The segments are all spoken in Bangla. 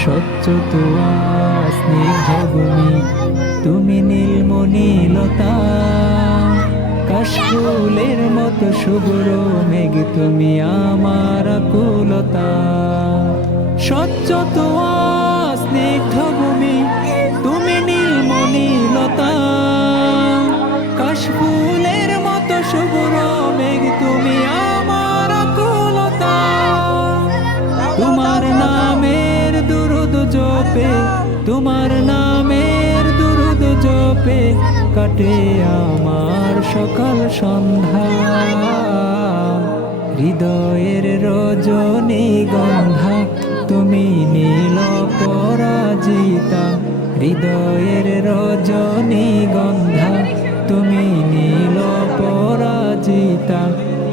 স্বচ্ছ তোয়া স্নিগ্ধ ভূমি, তুমি নীলমণিলতা। কাশফুলের মতো শুভ্র মেঘ, তুমি আমার আকুলতা। স্বচ্ছ তোয়া স্নিগ্ধ ভূমি, তুমি নীলমণিলতা। কাশফুলের মতো শুভ্র মেঘ, তুমি আমার আকুলতা। তোমার নামের দুরুদ জপে, তোমার নামের দুরুদ জপে কাটে আমার সকাল সন্ধ্যা। হৃদয়ের রজনীগন্ধা, তুমি নীল পরাজিতা। হৃদয়ের রজনীগন্ধা, তুমি নীল পরাজিতা।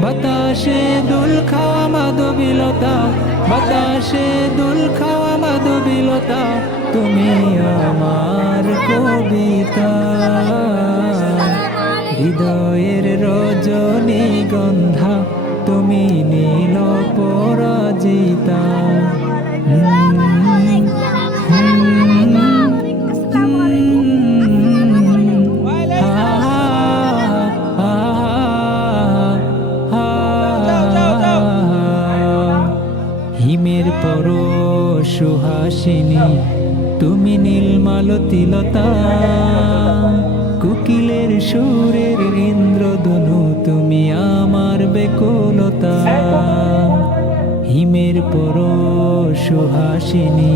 বাতাসে দোল খাওয়া মাধবীলতা, বাতাসে দোল খাওয়া মাধবীলতা, তুমি আমার কবিতা। হৃদয়ের রজনীগন্ধা, তুমি নীল পরাজিতা। হিমের পর সুহাসিনী, তুমি নীলমালতিলতা। কোকিলের সুরের ইন্দ্রধনু, তুমি আমার বেকুলতা। হিমের পর সুহাসিনী,